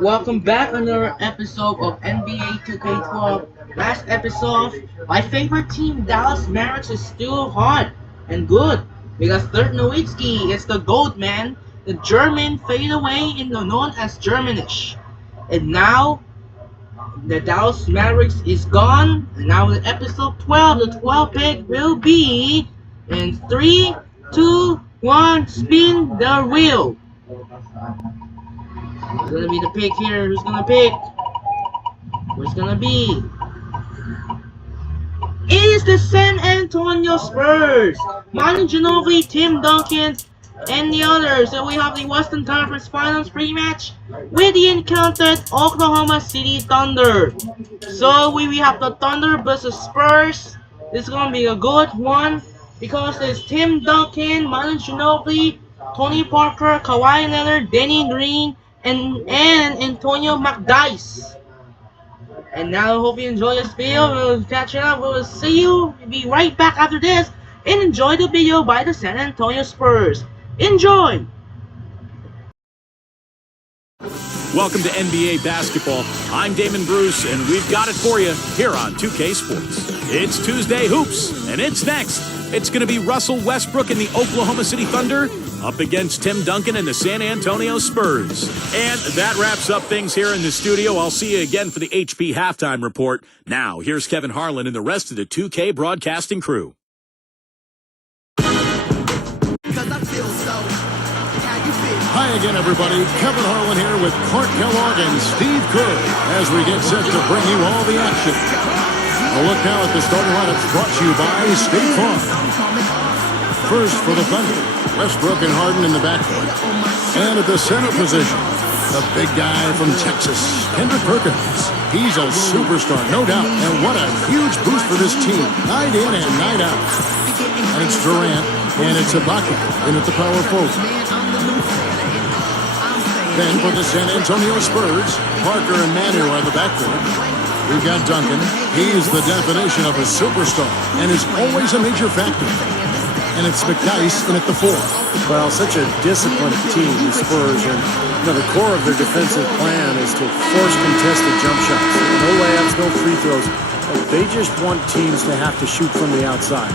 Welcome back another episode of NBA 2K12. Last episode, my favorite team, Dallas Mavericks, is still hot and good because Dirk Nowitzki is the GOAT man. The German fade away in the known as Germanish. And now the Dallas Mavericks is gone. And now in episode 12, the 12 pick will be in 3, 2, 1, spin the wheel. Who's gonna be the pick here? Who's gonna pick? Who's gonna be? It is the San Antonio Spurs. Manu Ginobili, Tim Duncan, and the others. And we have the Western Conference Finals rematch with the encountered Oklahoma City Thunder. So we have the Thunder versus Spurs. This is gonna be a good one because there's Tim Duncan, Manu Ginobili, Tony Parker, Kawhi Leonard, Danny Green, and Antonio McDyess. And now I hope you enjoy this video. We'll catch it up. We'll see you. We'll be right back after this. And enjoy the video by the San Antonio Spurs. Enjoy! Welcome to NBA basketball. I'm Damon Bruce, and we've got it for you here on 2K Sports. It's Tuesday Hoops, and it's next. It's going to be Russell Westbrook and the Oklahoma City Thunder up against Tim Duncan and the San Antonio Spurs. And that wraps up things here in the studio. I'll see you again for the HP Halftime Report. Now, here's Kevin Harlan and the rest of the 2K broadcasting crew. Hi again, everybody. Kevin Harlan here with Clark Kellogg and Steve Kerr as we get set to bring you all the action. A look now at the starting lineups brought to you by State Farm. First for the Thunder, Westbrook and Harden in the backcourt. And at the center position, the big guy from Texas, Kendrick Perkins. He's a superstar, no doubt. And what a huge boost for this team, night in and night out. And it's Durant, and it's Ibaka in at the power forward. Then for the San Antonio Spurs, Parker and Manu are the backcourt. We've got Duncan. He's the definition of a superstar and is always a major factor. And it's McDyess in at the four. Well, such a disciplined team, the Spurs, and the core of their defensive plan is to force contested jump shots. No layups, no free throws. They just want teams to have to shoot from the outside.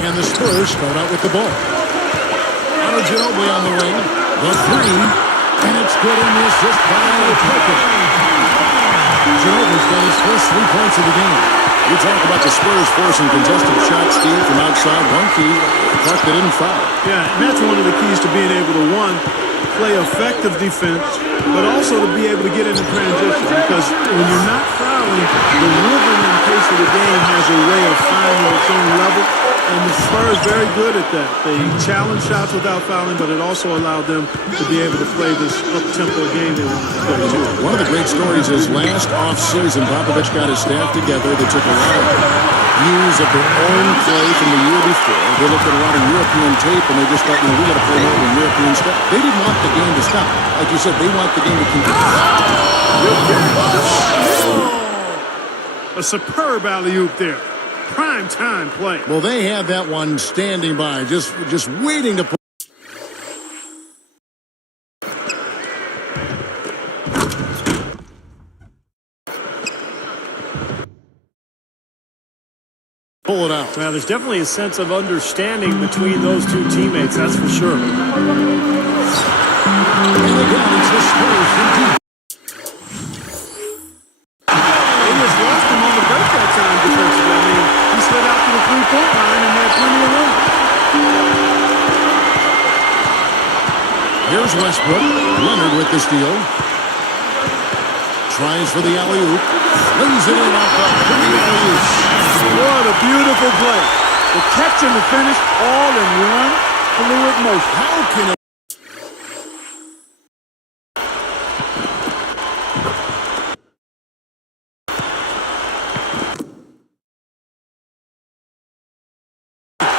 And the Spurs start out with the ball. Manu Ginobili on the wing. The three. And it's good in the assist by Parker. Ginobili's got his first 3 points of the game. You talk about the Spurs forcing contested shots, Steve, from outside. One key, Clark, they didn't foul. Yeah, and that's one of the keys to being able to, one, play effective defense, but also to be able to get into transition. Because when you're not fouling, the rhythm and pace of the game has a way of finding its own level. And the Spurs very good at that. They challenge shots without fouling, but it also allowed them to be able to play this up-tempo game they wanted to play too. One of the great stories is last off-season, Popovich got his staff together. They took a lot of views of their own play from the year before. They looked at a lot of European tape, and they just thought, we got to play more than European stuff. They didn't want the game to stop. Like you said, they want the game to continue. A superb alley-oop there. Prime time play. Well, they have that one standing by, just waiting to pull it out. Now, there's definitely a sense of understanding between those two teammates, that's for sure. And again, it's the Spurs from deep. Slid out to the three-point line and had plenty of room. Here's Westbrook. Leonard with the steal. Tries for the alley-oop. Lays it in off the alley-oop. What a beautiful play. The catch and the finish all in one fluid motion. How can a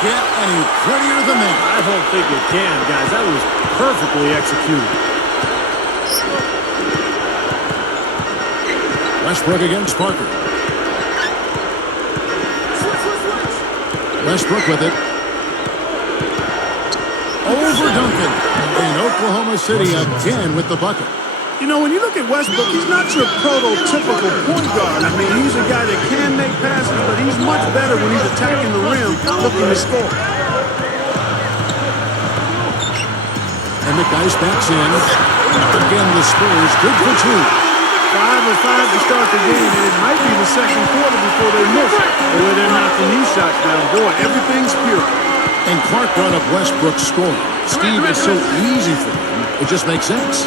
get any prettier than that? I don't think it can, guys. That was perfectly executed. Westbrook against Parker. Westbrook with it. Over Duncan. And Oklahoma City again with the bucket. You know, when you look at Westbrook, he's not your prototypical point guard. I mean, he's a guy that can make passes, but he's much better when he's attacking the rim, looking to score. And McDyess backs in. Again, the Spurs good for 2. 5 of 5 to start the game, and it might be the second quarter before they miss it. The way they're knocking these shots down. Boy, everything's pure. And Clark brought up Westbrook's scoring. Steve, it's so easy for him. It just makes sense.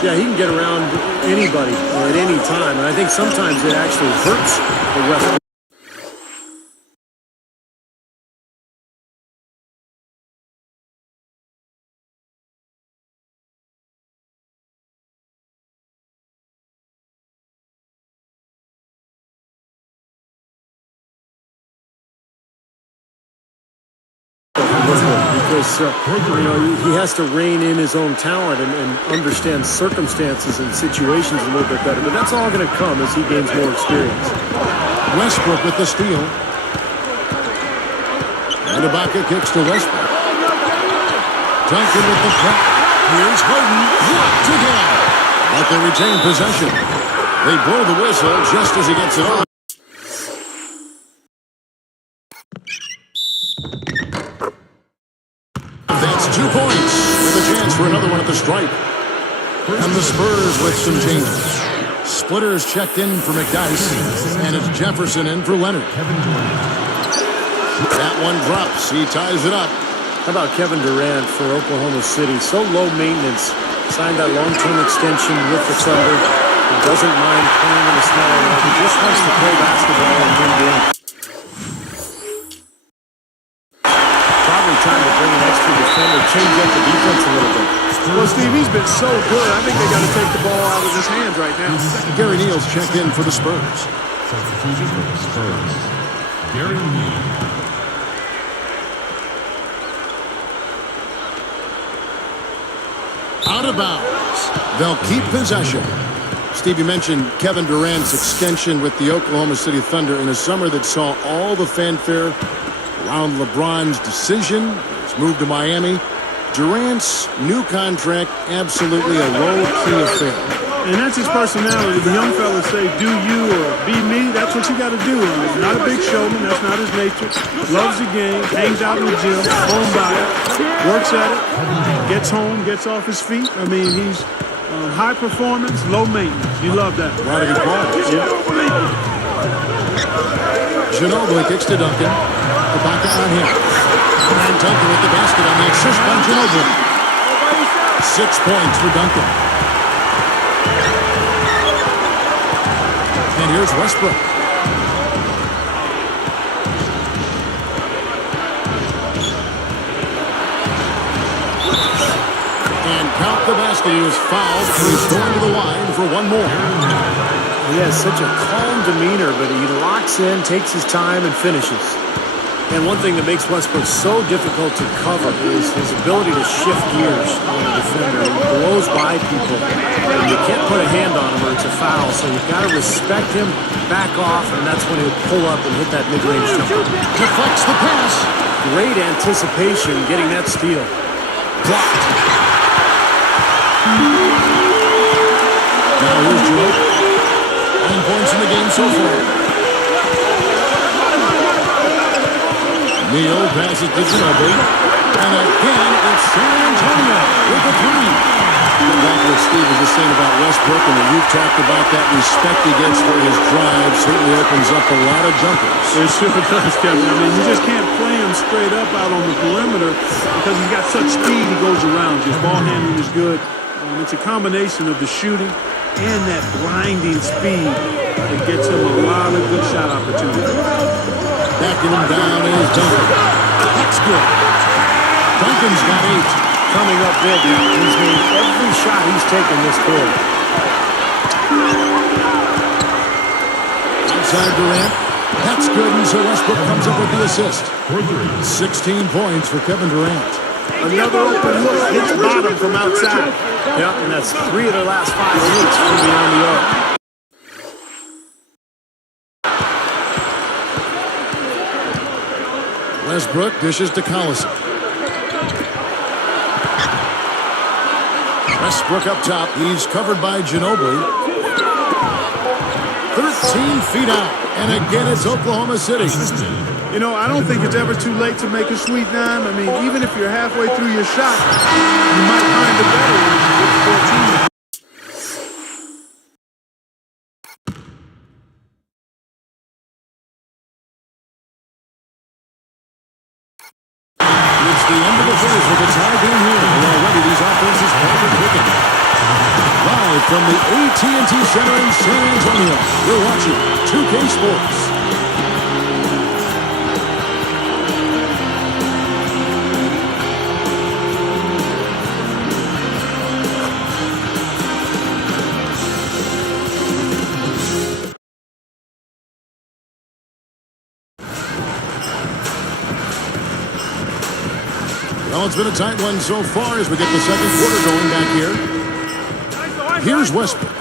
Yeah, he can get around anybody at any time, and I think sometimes it actually hurts the ref. Because he has to rein in his own talent and understand circumstances and situations a little bit better. But that's all going to come as he gains more experience. Westbrook with the steal. And Ibaka kicks to Westbrook. Duncan with the prop. Here's Harden. Blocked again. But they retain possession. They blow the whistle just as he gets it on. That's 2 points with a chance for another one at the stripe. And the Spurs with some changes. Splitters checked in for McDyess, and it's Jefferson in for Leonard. That one drops. He ties it up. How about Kevin Durant for Oklahoma City? So low maintenance. Signed that long-term extension with the Thunder. He doesn't mind playing in the small area. He just wants to play basketball and win games. Probably time to bring an extra defender, change up the defense a little bit. Well, Steve, he's been so good. I think they got to take the ball out of his hands right now. Gary Neal's checked in for the Spurs. Substitution for the Spurs. Gary Neal. Out of bounds. They'll keep possession. Steve, you mentioned Kevin Durant's extension with the Oklahoma City Thunder in a summer that saw all the fanfare around LeBron's decision. His move to Miami. Durant's new contract, absolutely a low-key affair. And that's his personality. The young fellas say, do you or be me. That's what you got to do. He's not a big showman. That's not his nature. Loves the game. Hangs out in the gym. Home by it. Works at it. Gets home. Gets off his feet. I mean, he's high performance, low maintenance. You love that. A lot of good qualities. Yeah. Ginobili kicks to Duncan. Ibaka on him. And Duncan with the basket on the assist by Ginobili. 6 points for Duncan. And here's Westbrook. And count the basket. He was fouled, and he's going to the line for one more. He has such a calm demeanor, but he locks in, takes his time, and finishes. And one thing that makes Westbrook so difficult to cover is his ability to shift gears on the defender. He blows by people, and you can't put a hand on him or it's a foul, so you've got to respect him, back off, and that's when he'll pull up and hit that mid-range jumper. Deflects the pass. Great anticipation getting that steal. Blocked. Now here's Ginobili. 9 points in the game so far. Neal passes to Ginobili. And again, it's San Antonio with a three. Back what Steve was just saying about Westbrook, and that you've talked about that respect he gets for his drive certainly opens up a lot of jumpers. It sure does, Kevin. I mean, you just can't play him straight up out on the perimeter because he's got such speed he goes around. His ball handling is good. It's a combination of the shooting and that blinding speed that gets him a lot of good shot opportunities. Backing him down is Duncan. That's good. Duncan's got 8. Coming up big. He's made every shot he's taken this quarter. Outside Durant. That's good, and so Westbrook comes up with the assist. 16 points for Kevin Durant. Another open look. Hits bottom from outside. Yep, and that's 3 of their last 5 hits from beyond the arc. Westbrook dishes to Collison. Westbrook up top. He's covered by Ginobili. 13 feet out. And again, it's Oklahoma City. You know, I don't think it's ever too late to make a sweet dime. I mean, even if you're halfway through your shot, you might find a better one with 14. It's the end of the first with the tie game here. And already these offenses have been cooking. Live from the AT&T Center in San Antonio, you're watching 2K Sports. Well, it's been a tight one so far as we get the second quarter going back here. Here's Westbrook.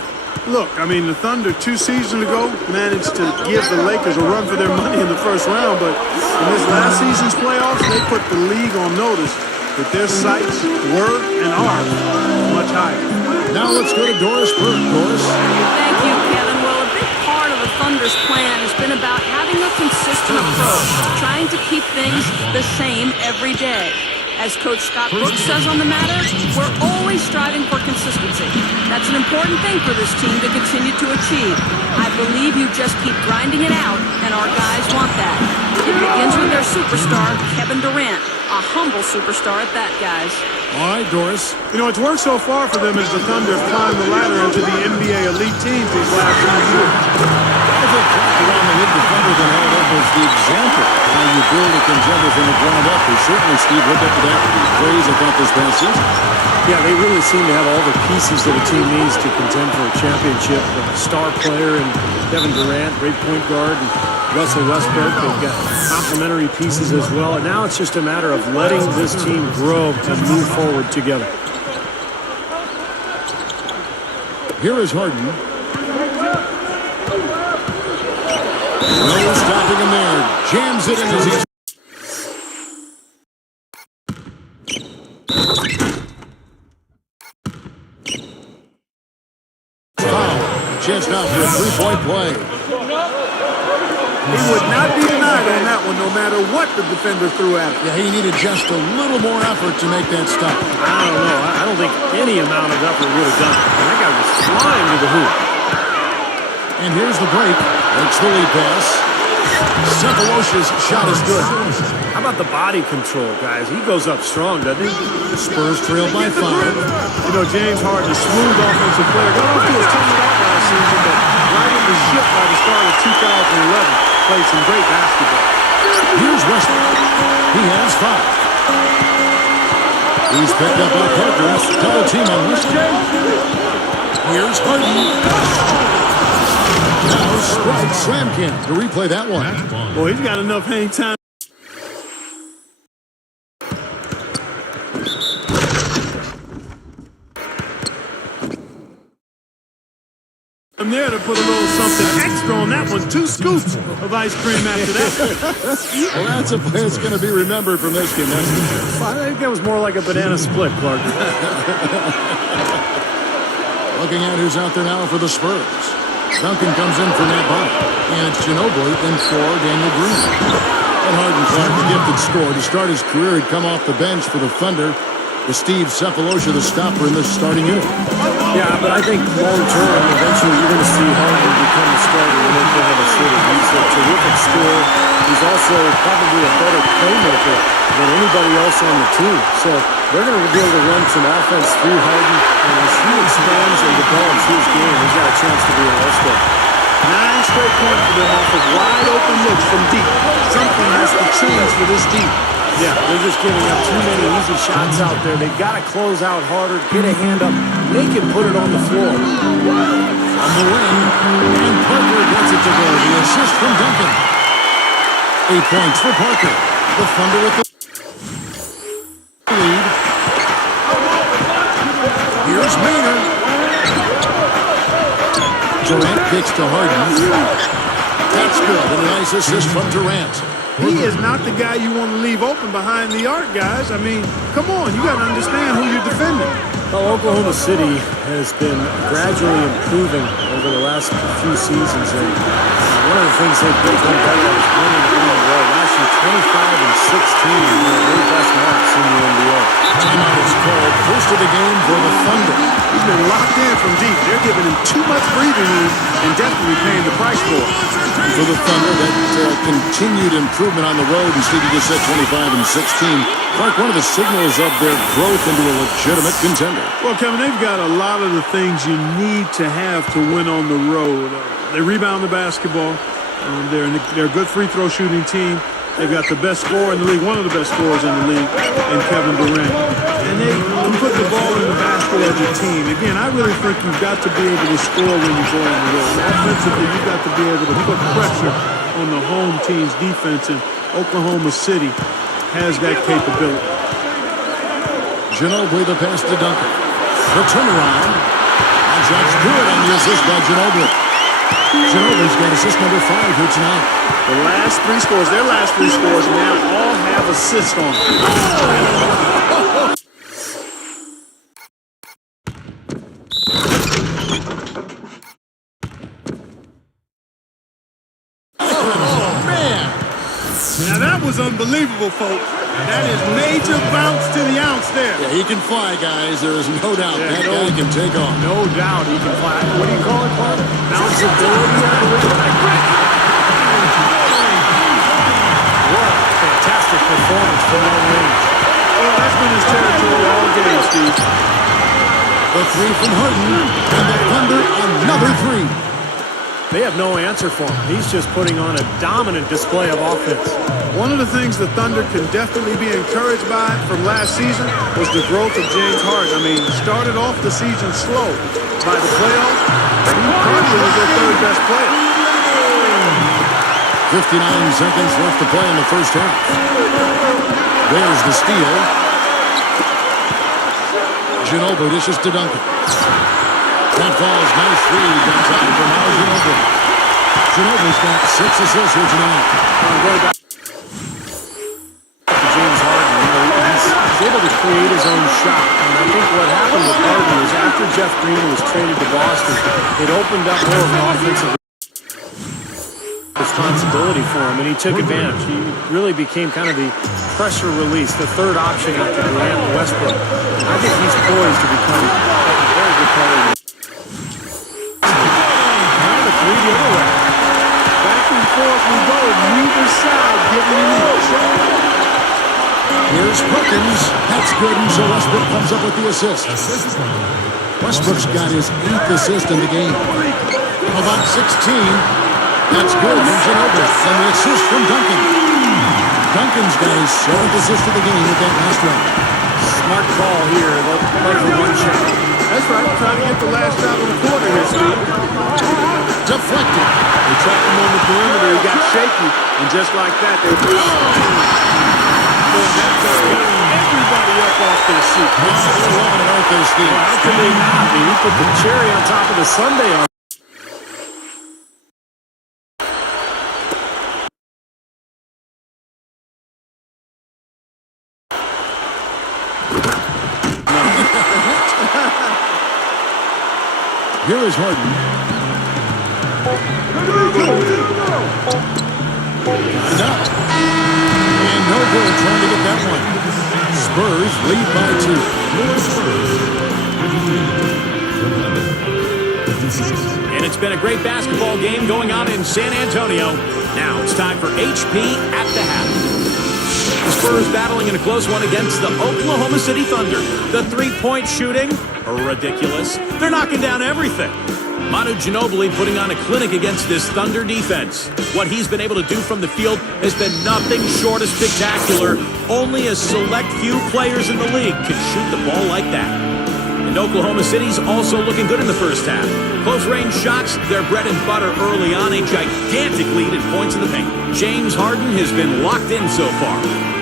Look, I mean, the Thunder 2 seasons ago managed to give the Lakers a run for their money in the first round, but in this last season's playoffs, they put the league on notice that their sights were and are much higher. Now let's go to Doris Burke. Doris. Thank you, Kevin. Well, a big part of the Thunder's plan has been about having a consistent approach, trying to keep things the same every day. As Coach Scott Brooks says on the matter, we're always striving for consistency. That's an important thing for this team to continue to achieve. I believe you just keep grinding it out, and our guys want that. It begins with their superstar, Kevin Durant, a humble superstar at that, guys. All right, Doris. You know, it's worked so far for them as the Thunder have climbed the ladder into the NBA elite teams these last few years. I think around the league, the Thunder been held up as the example of how you build a contender from the ground up. They certainly, Steve, lived up to that praise, I thought, this past season. Yeah, they really seem to have all the pieces that a team needs to contend for a championship. A star player and Kevin Durant, great point guard, and Russell Westbrook. They've got complementary pieces as well. And now it's just a matter of letting this team grow and move forward together. Here is Harden. No stopping him there. Jams it in as he's... Foul. Chance now for a three-point play. He would not be denied on that one, no matter what the defender threw at him. Yeah, he needed just a little more effort to make that stop. I don't know. I don't think any amount of effort would have done it. That guy was flying to the hoop. And here's the break. Makes the lead pass. Cephalosha's shot is good. How about the body control, guys? He goes up strong, doesn't he? Spurs trail by 5. You know, James Harden, a smooth offensive player. Got off to a tough start last season, but right in the ship by the start of 2011. Played some great basketball. Here's Westbrook. He has 5. He's picked up by Parker. Double team on Westbrook. Here's Harden. Now Sprite slam can to replay that one. Boy, he's got enough hang time. I'm there to put a little something extra on that one. 2 scoops of ice cream after that. Well, that's a play that's going to be remembered from this game. I think that was more like a banana split, Clark. Looking at who's out there now for the Spurs. Duncan comes in for Matt Bonner. And it's Ginobili in for Daniel Green. And Harden, Clark, the gifted scorer. To start his career, he'd come off the bench for the Thunder. With Steve Cephalosha, the stopper in this starting unit. Yeah, but I think long-term, eventually you're going to see Harden become the starter in Oklahoma City. He's a terrific scorer. He's also probably a better playmaker than anybody else on the team. So they're going to be able to run some offense through Harden. And as he expands and develops his game, he's got a chance to be an all-star. 9 straight points for them off of wide open looks from deep. Something has to change for this team. Yeah, they're just giving up too many easy shots out there. They've got to close out harder, get a hand up, make him put it on the floor. On the wing, and Parker gets it to go. The assist from Duncan. 8 points for Parker. The Thunder with the lead. Here's Maynard. Durant kicks to Harden. That's good. And a nice assist from Durant. He is not the guy you want to leave open behind the arc, guys. I mean, come on. You got to understand who you're defending. Well, Oklahoma City has been gradually improving over the last few seasons. And one of the things they've done better is winning on the road. Last year, 25-16, one of the best marks in the NBA. Timeout is called. First of the game for the Thunder. He's been locked in from deep. They're giving him too much breathing room and definitely paying the price for it. For the Thunder, that continued improvement on the road, and Steve, you just said 25-16. Clark, one of the signals of their growth into a legitimate contender. Well, Kevin, they've got a lot of the things you need to have to win on the road. They rebound the basketball. They're a good free throw shooting team. They've got the best scorer in the league, one of the best scorers in the league, in Kevin Durant. And they can put the ball in the basket as a team. Again, I really think you've got to be able to score when you go on the road. Offensively, you've got to be able to put pressure on the home team's defense, and Oklahoma City has that capability. Ginobili the pass to Duncan. The turnaround. And shot's good on the assist by Ginobili. Ginobili's got assist number 5 here tonight. The last 3 scores, their last 3 scores now all have assists on them. Oh, man. Now that was unbelievable, folks. That is major bounce to the ounce there. Yeah, he can fly, guys. There is no doubt. That guy can take off. No doubt he can fly. What do you call it, Clark? Bounceability, I believe. What a fantastic performance from long range. Well, that's been his territory all game, Steve. The 3 from Harden. And the Thunder, another 3. They have no answer for him. He's just putting on a dominant display of offense. One of the things the Thunder can definitely be encouraged by from last season was the growth of James Harden. I mean, started off the season slow. By the playoffs, he probably was their 3rd best player. 59 seconds left to play in the first half. There's the steal. Ginobili dishes to Duncan. That falls. Nice read. That's out for now Ginobili. Ginobili's got 6 assists here tonight. Going back to James Harden, he's able to create his own shot. And I think what happened with Harden is after Jeff Green was traded to Boston, it opened up more of an offensive responsibility for him, and he took advantage. He really became kind of the pressure release, the 3rd option after Durant and Westbrook. I think he's poised to become a very good player. Now the 3 the other way. Back and forth we go. Neither side giving him a shot. Here's Perkins. That's good, and so Westbrook comes up with the assist. Westbrook's got his 8th assist in the game. About 16. That's good from Ginobili. And the assist from Duncan. Duncan's got his 7th assist of the game with that last one. Smart call here. They'll play for 1 shot. That's right. Trying to get the last shot on the quarter here, Steve. Deflected. They trapped him on the perimeter. He got shaky. And just like that, they threw it. That got everybody up off their seat. How can they not? I mean, he put the cherry on top of the sundae on. Here is Harden. And up. And no good trying to get that one. Spurs lead by 2. And it's been a great basketball game going on in San Antonio. Now it's time for HP at the half. The Spurs battling in a close one against the Oklahoma City Thunder. The 3-point shooting, ridiculous. They're knocking down everything. Manu Ginobili putting on a clinic against this Thunder defense. What he's been able to do from the field has been nothing short of spectacular. Only a select few players in the league can shoot the ball like that. And Oklahoma City's also looking good in the first half. Close-range shots, their bread and butter early on, a gigantic lead in points in the paint. James Harden has been locked in so far.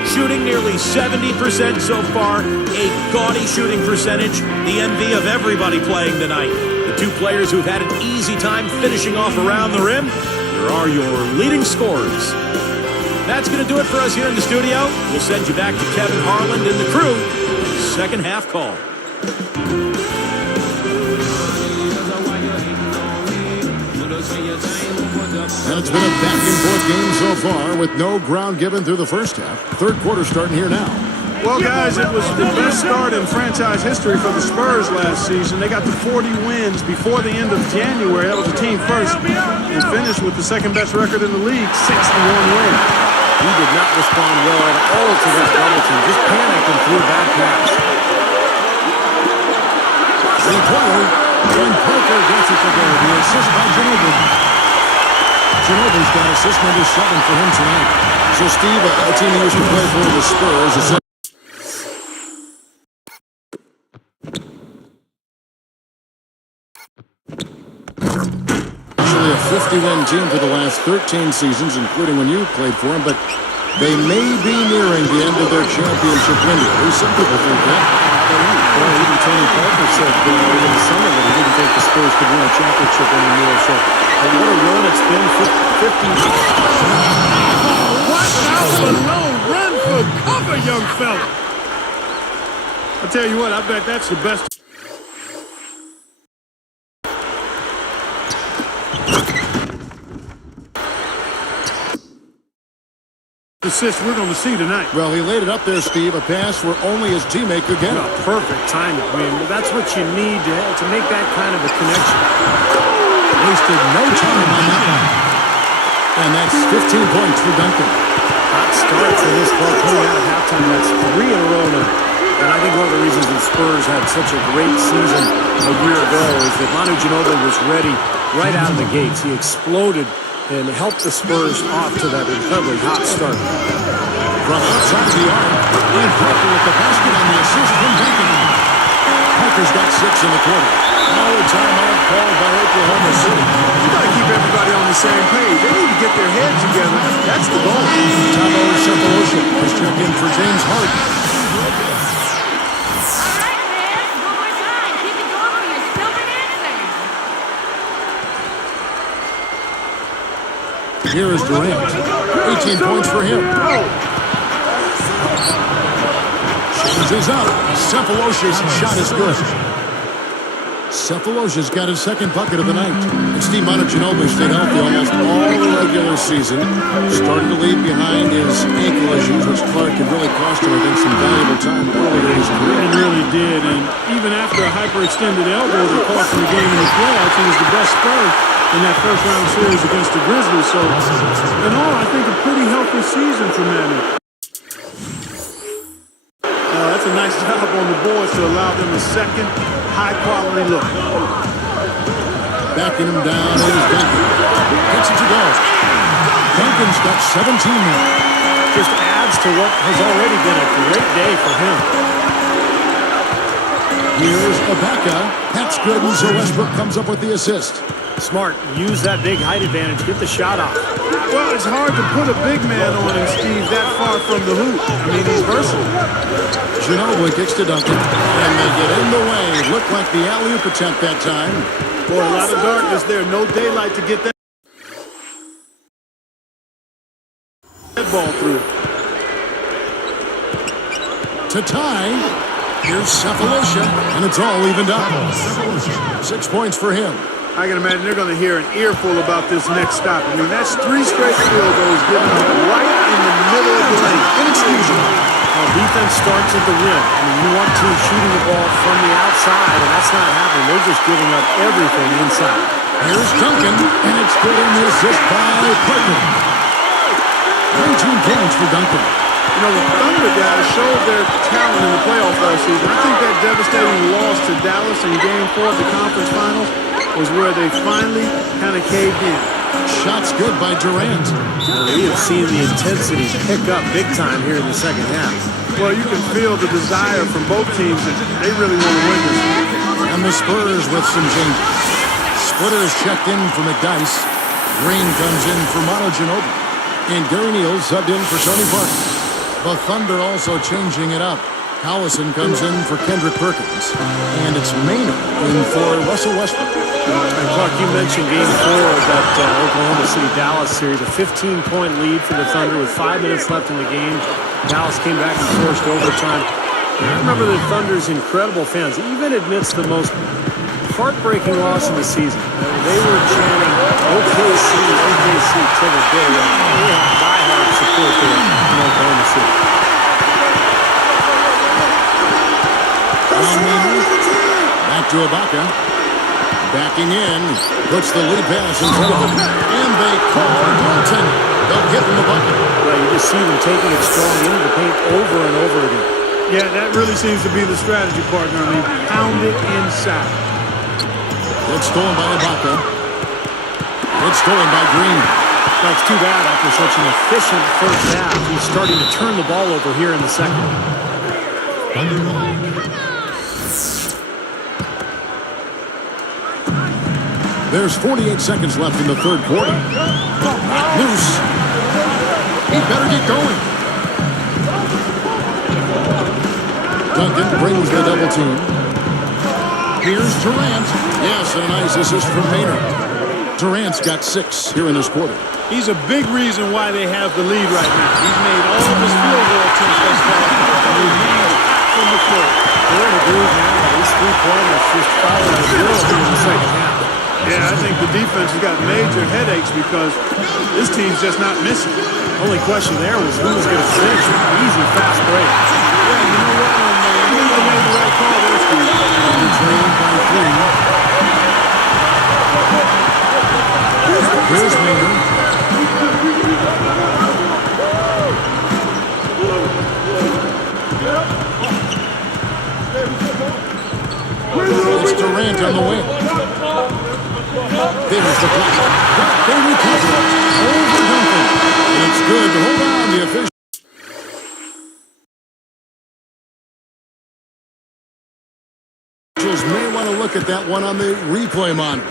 Shooting nearly 70% so far, a gaudy shooting percentage, the envy of everybody playing tonight. The 2 players who've had an easy time finishing off around the rim, here are your leading scorers. That's going to do it for us here in the studio. We'll send you back to Kevin Harlan and the crew. Second half call. And it's been a back-and-forth game so far with no ground given through the first half. Third quarter starting here now. Well, guys, it was the best start in franchise history for the Spurs last season. They got to 40 wins before the end of January. That was a team first, and finished with the second-best record in the league, 6-1 win. He did not respond well at all to that penalty. Just panicked and threw a bad pass. Three-pointer, and Parker gets it to go. The assist by Ginobili. Ginobili's got assist number 7 for him tonight. So, Steve, a team that used to play for the Spurs is actually a 50-win team for the last 13 seasons, including when you played for them, but they may be nearing the end of their championship window. At least some people think that. Well, even Tony Parker said in the summer that he didn't think the Spurs could win a championship anymore. So, what a run it's been. 50 What out alone run for cover, young fella. I tell you what, I bet that's the best. Assist we're going to see tonight. Well, he laid it up there, Steve. A pass where only his teammate could get it. Perfect timing. I mean, that's what you need to make that kind of a connection. Wasted no time on that one. And that's 15 points for Duncan. Hot start for this ball coming out of halftime. That's 3 in a row now. And I think one of the reasons the Spurs had such a great season a year ago is that Manu Ginobili was ready right out of the gates. He exploded and helped the Spurs off to that incredibly hot start. From outside the arc, and Parker with the basket on the assist from Duncan. Parker's got 6 in the quarter. Now a timeout called by Oklahoma City. You got to keep everybody on the same page. They need to get their heads together. That's the goal. Tabo Cephalosha has checked in for James Harden. Here is Durant. 18 points for him. Changes up. Cephalosha's shot is good. Cephalosha's got his second bucket of the night. And Steve Ginobili stayed healthy almost all the regular season. Started to leave behind his ankle issues, which Clark could really cost him, I think, some valuable time earlier in his career. It really did. And even after a hyperextended elbow that cost him the game in the playoffs, he was the best Spur in that first-round series against the Grizzlies. So, in all, I think a pretty healthy season for Manu. That's a nice job on the boards to allow them a second high-quality look. Backing him down is Duncan. Gets it to go. Duncan's got 17 now. Just adds to what has already been a great day for him. Here's Ibaka. That's good, and so Westbrook comes up with the assist. Smart. Use that big height advantage. Get the shot off. Well, it's hard to put a big man on him, Steve, that far from the hoop. I mean, he's versatile. Ginobili kicks to Duncan, and they get in the way. Looked like the alley-oop attempt that time. Boy, a lot of darkness there. No daylight to get that ball through. To tie, here's Cephalosha, and it's all evened up. 6 points for him. I can imagine they're going to hear an earful about this next stop. I mean, that's 3 straight field goals given up right in the middle of the lane. Inexcusable. Well, defense starts at the rim. I mean, you want teams shooting the ball from the outside, and that's not happening. They're just giving up everything inside. Here's Duncan, and it's good in the assist by Parker. 19 points for Duncan. You know, the Thunder guys showed their talent in the playoffs last season. I think that devastating loss to Dallas in Game 4 of the conference finals was where they finally kind of caved in. Shots good by Durant. We have seen the intensity pick up big time here in the second half. Well, you can feel the desire from both teams that they really want to win this. And the Spurs with some changes. Splitter is checked in for McDice. Green comes in for Manu Ginobili. And Gary Neal subbed in for Tony Parker. The Thunder also changing it up. Allison comes in for Kendrick Perkins. And it's Maynard in for Russell Westbrook. And Clark, you mentioned Game 4 of that Oklahoma City-Dallas series. A 15-point lead for the Thunder with 5 minutes left in the game. Dallas came back and forced overtime. And I remember the Thunder's incredible fans, even amidst the most heartbreaking loss of the season. They were chanting OKC, OKC till the day. They had diehard support there in Oklahoma City. Back to Ibaka. Backing in, puts the lead pass in front of him. And they call for goaltending. They'll give him the bucket. Right, you just see them taking it strong into the paint over and over again. Yeah, that really seems to be the strategy, partner. I mean, pound it inside. It's stolen by Ibaka. It's stolen by Green. That's too bad after such an efficient first half. He's starting to turn the ball over here in the second. There's 48 seconds left in the third quarter. Loose. He better get going. Duncan brings the double team. Here's Durant. Yes, and a nice assist from Maynard. Durant's got 6 here in this quarter. He's a big reason why they have the lead right now. He's made all of his field goal attempts thus far, and he hangs from the floor. They're in a groove now. These 3-pointers just following the drill here in the second half. Yeah, I think the defense has got major headaches because this team's just not missing. Only question there was who was going to finish with an easy, fast break. Yeah, you know what? They made the right call there, Steve. Here's Maynard. It's Durant on the wing. There's the block. They recover it. Over Duncan. And it's good to hold on. The officials may want to look at that one on the replay monitor.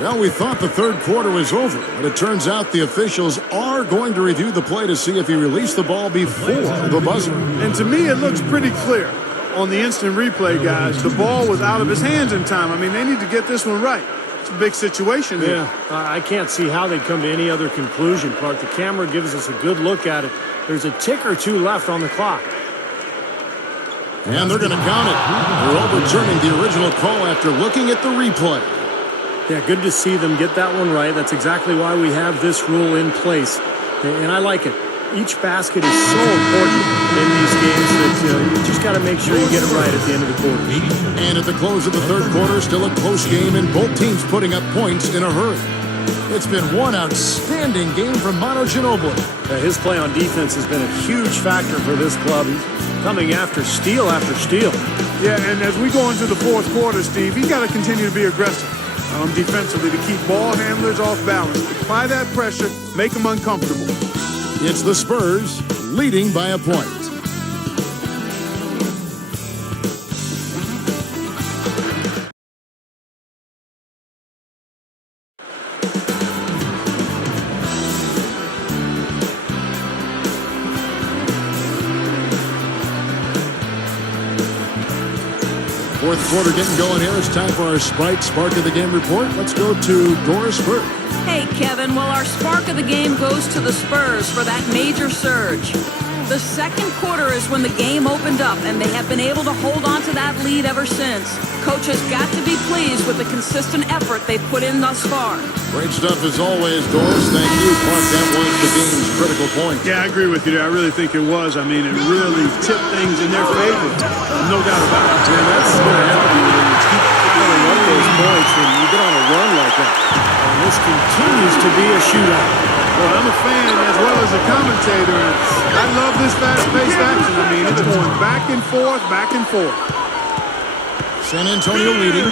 Well, we thought the third quarter was over, but it turns out the officials are going to review the play to see if he released the ball before the buzzer. And to me, it looks pretty clear on the instant replay, guys. The ball was out of his hands in time. I mean, they need to get this one right. It's a big situation here. Yeah, I can't see how they'd come to any other conclusion, Clark. The camera gives us a good look at it. There's a tick or two left on the clock. And they're going to count it. They're overturning the original call after looking at the replay. Yeah, good to see them get that one right. That's exactly why we have this rule in place. And I like it. Each basket is so important in these games that you just got to make sure you get it right at the end of the quarter. And at the close of the third quarter, still a close game, and both teams putting up points in a hurry. It's been one outstanding game from Manu Ginobili. His play on defense has been a huge factor for this club. He's coming after steal after steal. Yeah, and as we go into the fourth quarter, Steve, he's got to continue to be aggressive defensively to keep ball handlers off balance. Apply that pressure, make them uncomfortable. It's the Spurs leading by a point. Fourth quarter getting going here. It's time for our Sprite Spark of the Game report. Let's go to Doris Burke. Hey, Kevin. Well, our spark of the game goes to the Spurs for that major surge. The second quarter is when the game opened up, and they have been able to hold on to that lead ever since. Coach has got to be pleased with the consistent effort they've put in thus far. Great stuff as always, Doris. Thank you. Clark, that was the game's critical point. Yeah, I agree with you there. I really think it was. I mean, it really tipped things in their favor. No doubt about it. Yeah, that's going to happen when you keep picking up those points and you get on a run like that. And this continues to be a shootout. Well, I'm a fan as well as a commentator, and I love this fast-paced action. I mean, it's going back and forth, back and forth. San Antonio leading.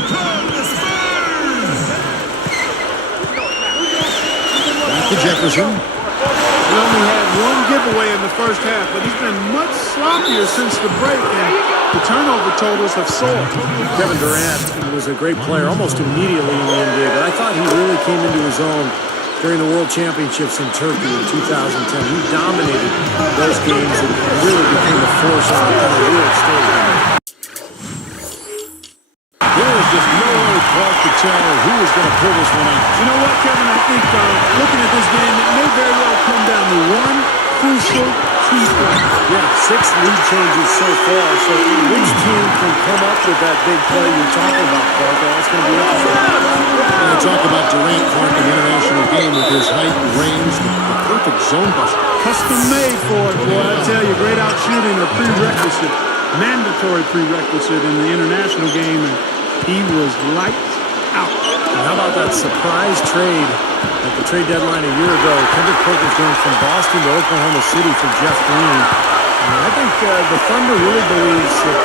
Back to Jefferson. He only had one giveaway in the first half, but he's been much sloppier since the break, and the turnover totals have soared. Kevin Durant was a great player almost immediately in the NBA, but I thought he really came into his own during the World Championships in Turkey in 2010. He dominated those games and really became a force on the world stage. There is just no way Clark could tell who was going to pull this one out. You know what, Kevin? I think looking at this game, it may very well come down to one crucial key play. Yeah, 6 lead changes so far. So which team can come up with that big play you're talking about, Clark? That's going to be interesting. And I talk about Durant, Clark, in the international game with his height and range, the perfect zone buster. Custom made for it, boy. I tell you, great out shooting, a prerequisite, mandatory prerequisite in the international game, and he was lights out. And how about that surprise trade at the trade deadline a year ago? Kendrick Perkins going from Boston to Oklahoma City for Jeff Green. And I think the Thunder really believes that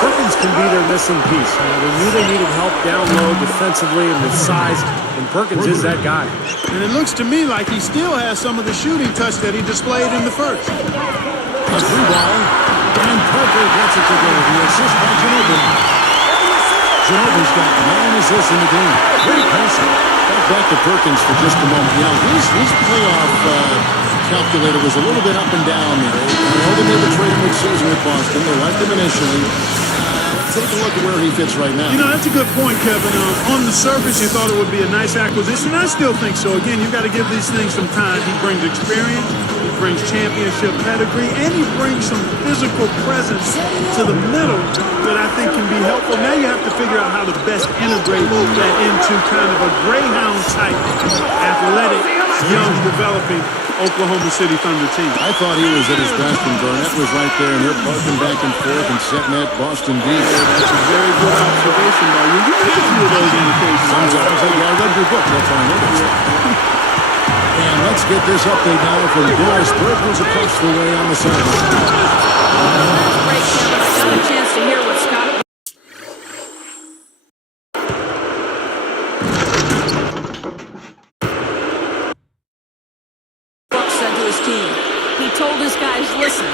Perkins can be their missing piece. They knew they needed help down low defensively and with size, and Perkins is that guy. And it looks to me like he still has some of the shooting touch that he displayed in the first. A 3-ball, and Parker gets it to go. The assist by Ginobili. Ginobili's got 9 assists in the game. Great passing. Back to Perkins for just a moment. His playoff calculator was a little bit up and down there. I know they made the trade mid-season with Boston. They liked him initially. Take a look at where he fits right now. You know, that's a good point, Kevin. On the surface, you thought it would be a nice acquisition. I still think so. Again, you've got to give these things some time. He brings experience, he brings championship pedigree, and he brings some physical presence to the middle that I think can be helpful. Now you have to figure out how to best integrate that into kind of a Greyhound-type, athletic, young, developing Oklahoma City Thunder team. I thought he was at his best when Garnett was right there, and they're parking back and forth and setting that Boston beat. That's a very good observation by you. You make a few of those indications. Sometimes I read your book. That's all I noticed. And let's get this update now from Doris Perkins across the way on the sideline. Great, Kevin. I got a chance to hear what Scott said to his team. He told his guys, listen,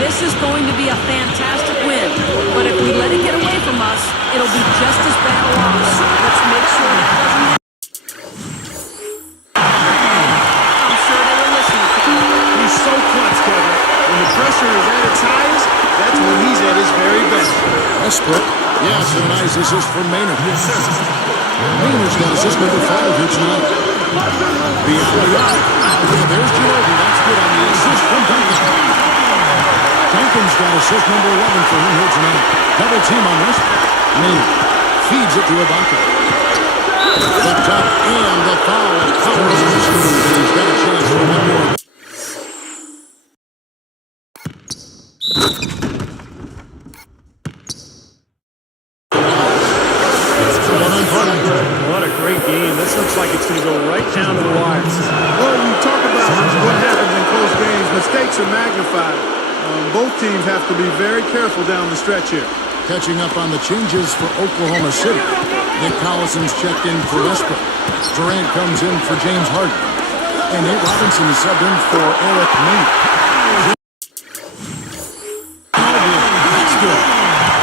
this is going to be a fantastic win, but if we let it get away from us, it'll be just as bad a loss. Let's make sure that doesn't happen. I'm sure they were listening. He's so clutch, Kevin. When the pressure is at its highest, that's when he's at his very best. Westbrook. Yes, a nice assist from Maynard. Yes, sir. Maynard's got assist number 5 here tonight. Beyond the arc. There's Ginobili. That's good on the assist from Duncan. Duncan's got assist number 11 for him here tonight. Double team on this. Maynard feeds it to Ibaka. The top and the foul. Covers this move, and he's got a chance for one more. What a great game. This looks like it's going to go right down to the wire. Well, you talk about what happens in close games. Mistakes are magnified. Both teams have to be very careful down the stretch here. Catching up on the changes for Oklahoma City. Nick Collison's checked in for Westbrook. Durant comes in for James Harden. And Nate Robinson is subbed in for Eric Nate. That's good.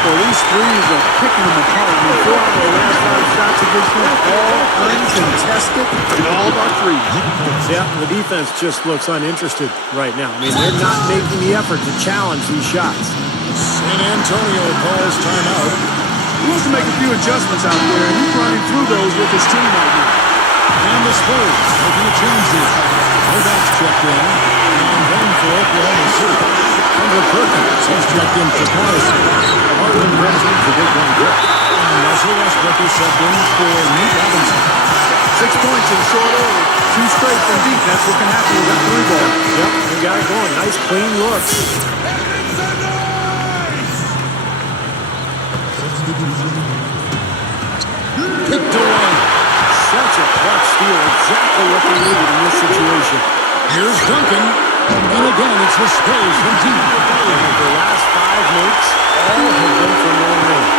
Well, these threes are picking them apart. I mean, 4 out of the last 5 shots against him, all uncontested, and all about threes. Yeah, the defense just looks uninterested right now. I mean, they're not making the effort to challenge these shots. San Antonio calls timeout. He wants to make a few adjustments out there, and he's running through those with his team right now. And the Spurs making a change here. Novak's checked in, and then for Oklahoma City. Kendrick Perkins has checked in for Carson. Harden comes in for Big One Grip. And Russell Westbrook is subbed in for Nate Robinson. 6 points in short order. 2 straight from deep. That's what can happen with that 3-ball. Yep, they got it going. Nice, clean looks. Picked away. Such a clutch steal. Exactly what they needed in this situation. Here's Duncan. And again, it's the Spurs from deep. The last 5 makes all have been from long range.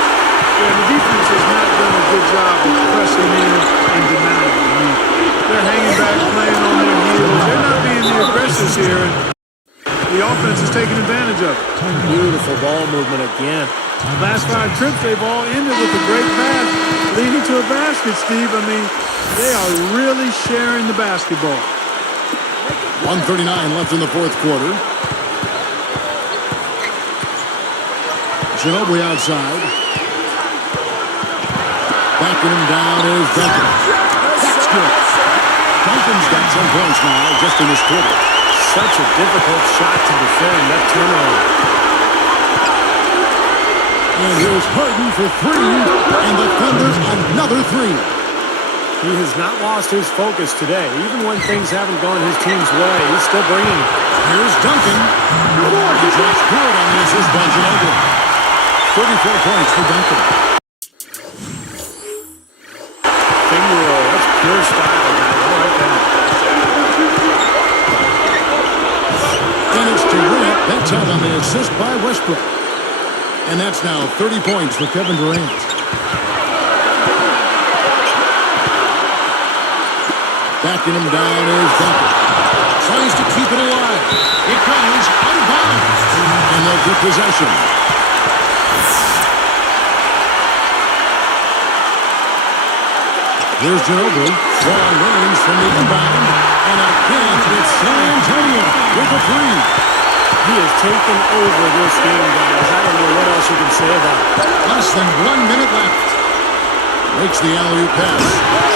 Yeah, the defense has not done a good job of pressing in and denying. I mean, they're hanging back, playing on their heels. They're not being the aggressors here. The offense is taking advantage of it. Beautiful ball movement again. The last 5 trips, they've all ended with a great pass leading to a basket, Steve. I mean, they are really sharing the basketball. 1:39 left in the fourth quarter. Ginobili outside. Backing him down is Duncan. That's good. Duncan's got 10 points now just in this quarter. Such a difficult shot to defend, that turnaround. And here's Harden for 3, and the Thunder another 3. He has not lost his focus today. Even when things haven't gone his team's way, he's still bringing it. Here's Duncan. He drops good on the assist by Ginobili. 34 points for Duncan. Finger roll, that's pure style, guys. I like that. And it's Durant. That's out on the assist by Westbrook. And that's now 30 points for Kevin Durant. Backing him down is Duncan. Tries to keep it alive. It goes out of bounds. And they'll keep possession. Here's Ginobili. Long range from the inbound. And again, it's San Antonio with a 3. He has taken over this game, guys. I don't know what else you can say about it. Less than 1 minute left. Makes the alley-oop pass.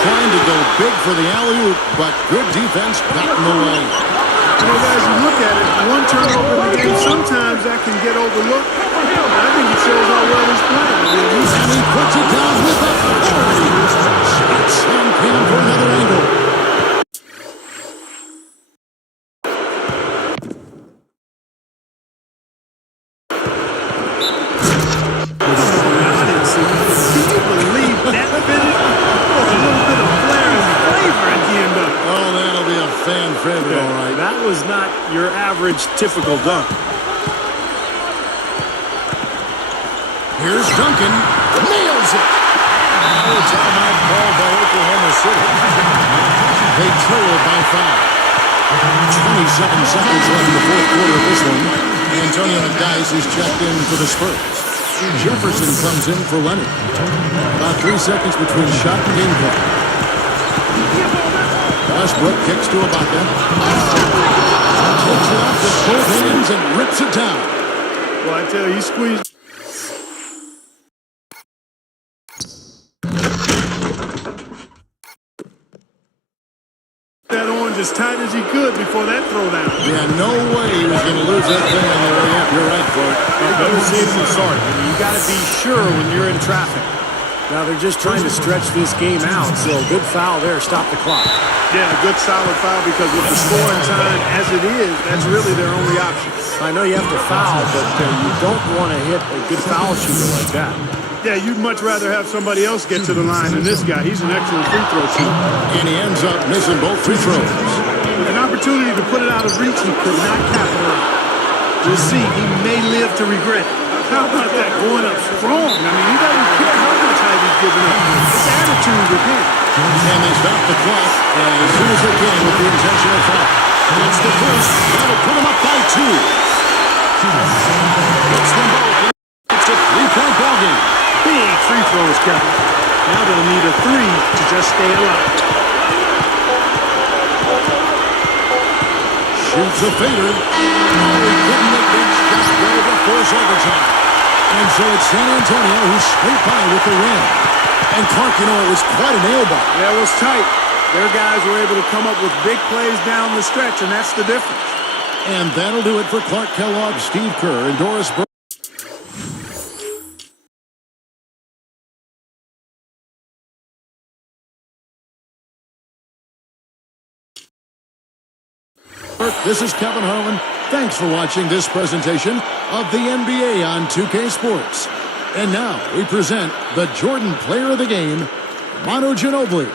Trying to go big for the alley-oop, but good defense got in the way. You know, guys, you look at it, one turnover in the game, sometimes that can get overlooked. I think it shows how well he's playing. And he puts it down with authority. Shots on Cam for another angle. That was not your average, typical dunk. Here's Duncan. Nails it. Oh, timeout call by Oklahoma City. They trail by 5. 27 seconds left in the fourth quarter of this one. Antonio McDyess is checked in for the Spurs. Jefferson comes in for Leonard. About 3 seconds between shot and game clock. Westbrook kicks to Ibaka. Takes it off with both hands and rips it down. Well, I tell you, he squeezed that orange as tight as he could before that throwdown. Yeah, no way he was going to lose that thing on the way up. You're right, Clark. Better safe than sorry. I mean, you got to be sure when you're in traffic. Now they're just trying to stretch this game out, so a good foul there, stop the clock. Yeah, a good solid foul because with the scoring time as it is, that's really their only option. I know you have to foul, but you don't want to hit a good foul shooter like that. Yeah, you'd much rather have somebody else get to the line than this guy. He's an excellent free throw shooter. And he ends up missing both free throws. With an opportunity to put it out of reach, he could not capitalize. We'll see, he may live to regret it. How about that, going up strong? I mean, he doesn't care how much height he's giving up. It's attitude with him. And they stop the clock as soon as they can with the intentional foul. That's the first. That'll put him up by 2. It's them both. It's a 3-point ball game. Big free throws, Kevin. Now they'll need a 3 to just stay alive. Shoots a fader. Oh, he couldn't make that shot go to force overtime. And so it's San Antonio who's straight by with the win. And Clark, you know, it was quite a nail-biter. Yeah, it was tight. Their guys were able to come up with big plays down the stretch, and that's the difference. And that'll do it for Clark Kellogg, Steve Kerr, and Doris Burke. This is Kevin Harlan. Thanks for watching this presentation of the NBA on 2K Sports. And now we present the Jordan Player of the Game, Manu Ginobili.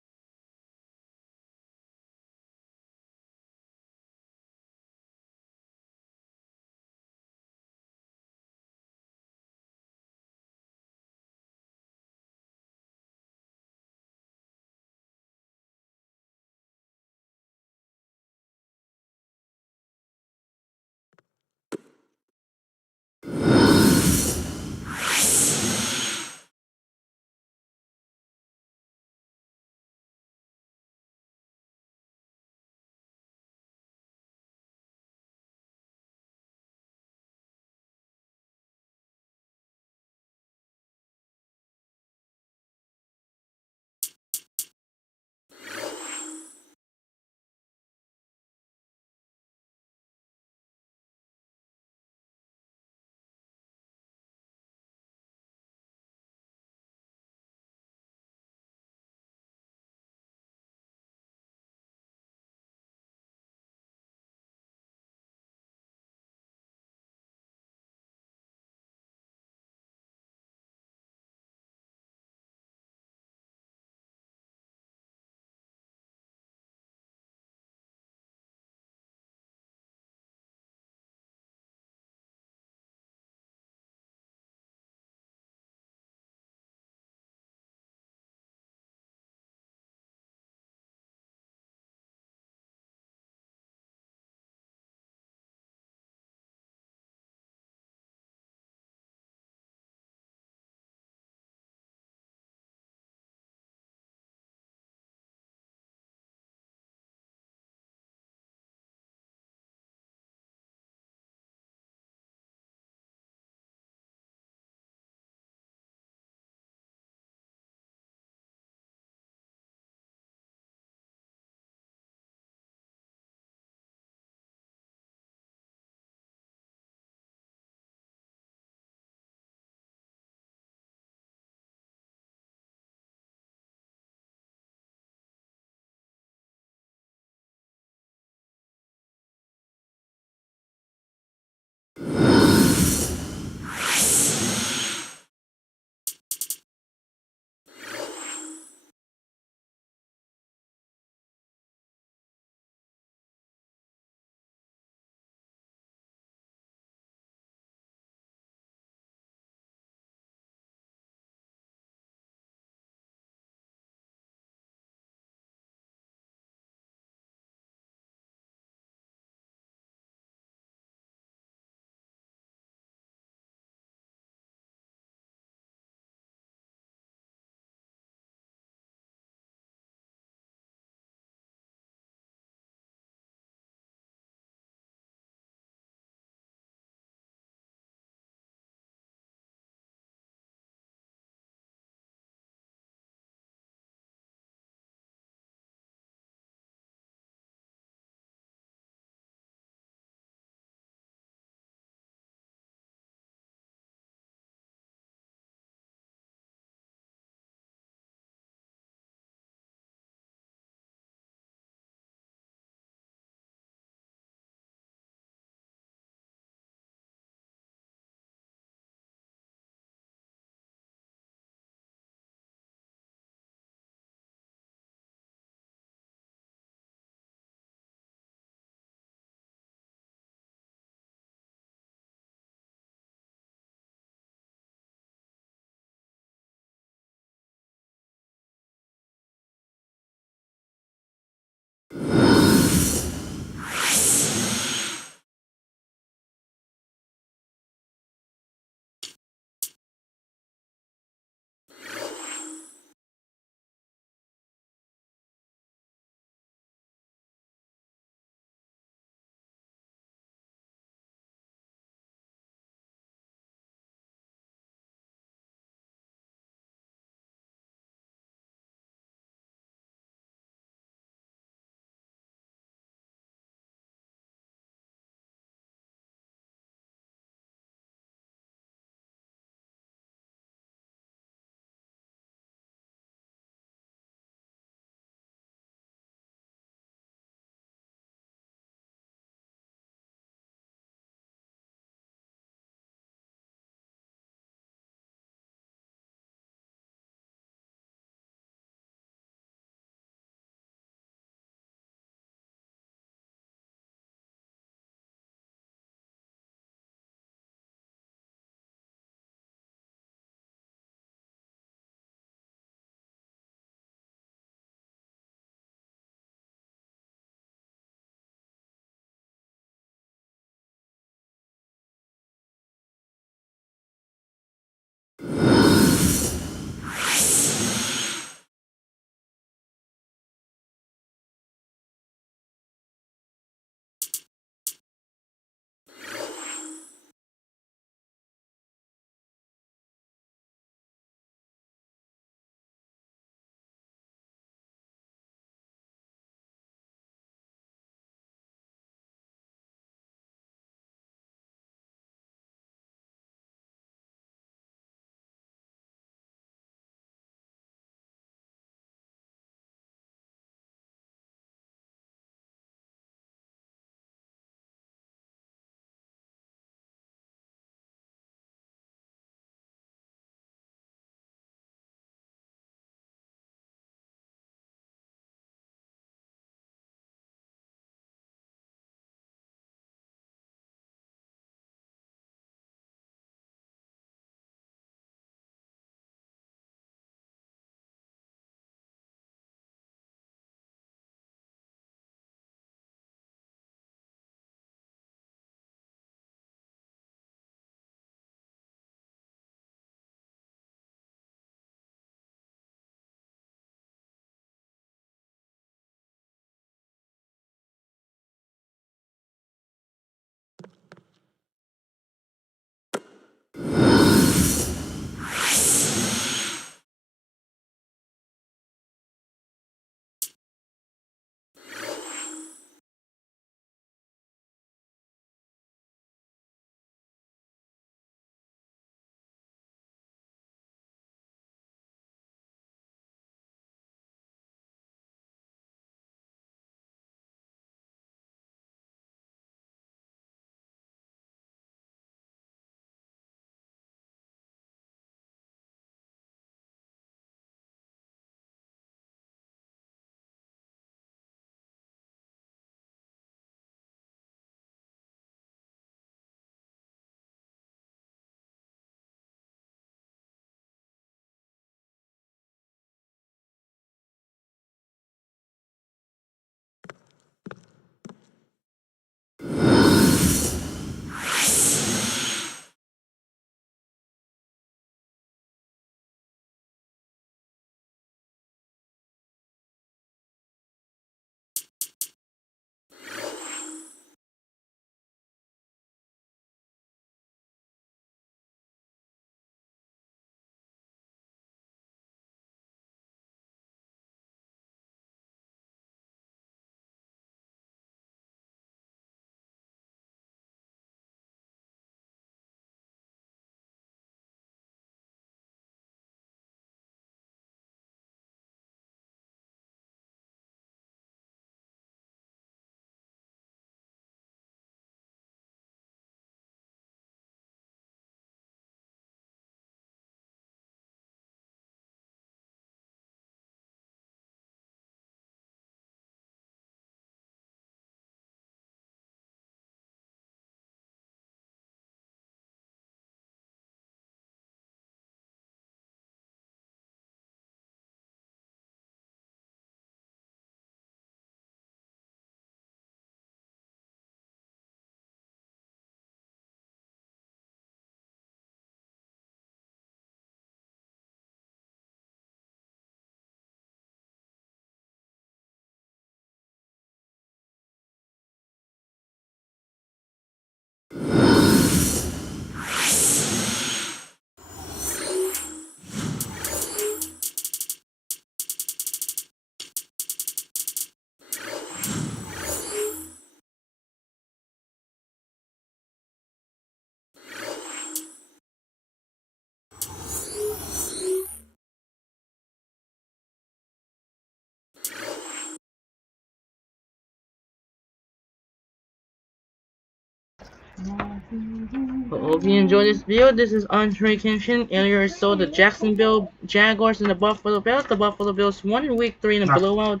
Hope you enjoyed this video. This is Andre Kenshin. Earlier I saw the Jacksonville Jaguars and the Buffalo Bills. The Buffalo Bills won in week 3 in a blowout.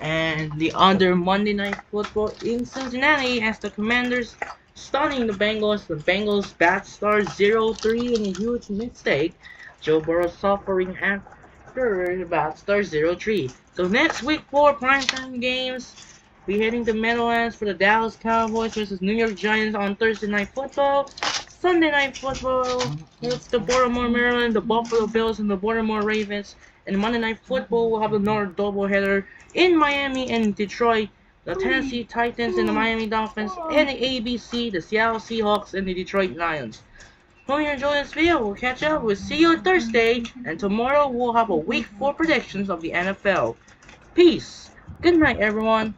And the other Monday Night Football in Cincinnati as the Commanders stunning the Bengals. The Bengals bat start 0-3 in a huge mistake. Joe Burrow suffering after the bat start 0-3. So next week 4 primetime games. We heading to Meadowlands for the Dallas Cowboys versus New York Giants on Thursday Night Football. Sunday Night Football, it's the Baltimore Maryland, the Buffalo Bills, and the Baltimore Ravens. And Monday Night Football will have another doubleheader in Miami and Detroit. The Tennessee Titans and the Miami Dolphins, and the ABC, the Seattle Seahawks, and the Detroit Lions. Hope you enjoyed this video. We'll catch up. We'll see you on Thursday, and tomorrow we'll have a week 4 predictions of the NFL. Peace. Good night, everyone.